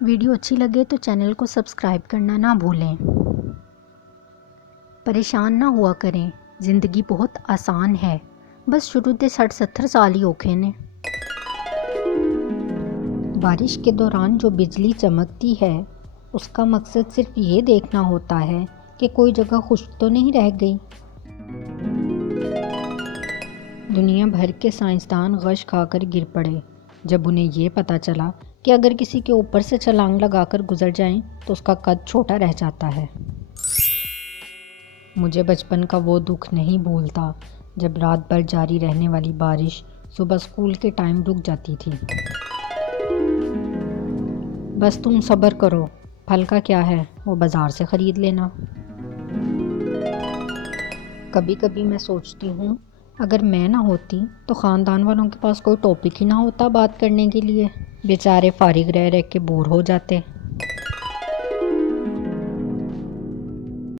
Video اچھی لگے تو چینل کو سبسکرائب کرنا نہ بھولیں۔ پریشان نہ ہوا کریں، زندگی بہت آسان ہے، بس شروع دے 60-70 سال ہی اوکھے نے۔ بارش کے دوران جو بجلی چمکتی ہے اس کا مقصد صرف یہ دیکھنا ہوتا ہے کہ کوئی جگہ خشک تو نہیں رہ گئی۔ دنیا بھر کے سائنسدان غش کھا کر گر پڑے جب انہیں یہ پتہ چلا کہ اگر کسی کے اوپر سے چھلانگ لگا کر گزر جائیں تو اس کا قد چھوٹا رہ جاتا ہے۔ مجھے بچپن کا وہ دکھ نہیں بھولتا جب رات بھر جاری رہنے والی بارش صبح اسکول کے ٹائم رک جاتی تھی۔ بس تم صبر کرو، پھل کا کیا ہے، وہ بازار سے خرید لینا۔ کبھی کبھی میں سوچتی ہوں اگر میں نہ ہوتی تو خاندان والوں کے پاس کوئی ٹاپک ہی نہ ہوتا بات کرنے کے لیے، بیچارے فارغ رہ کے بور ہو جاتے۔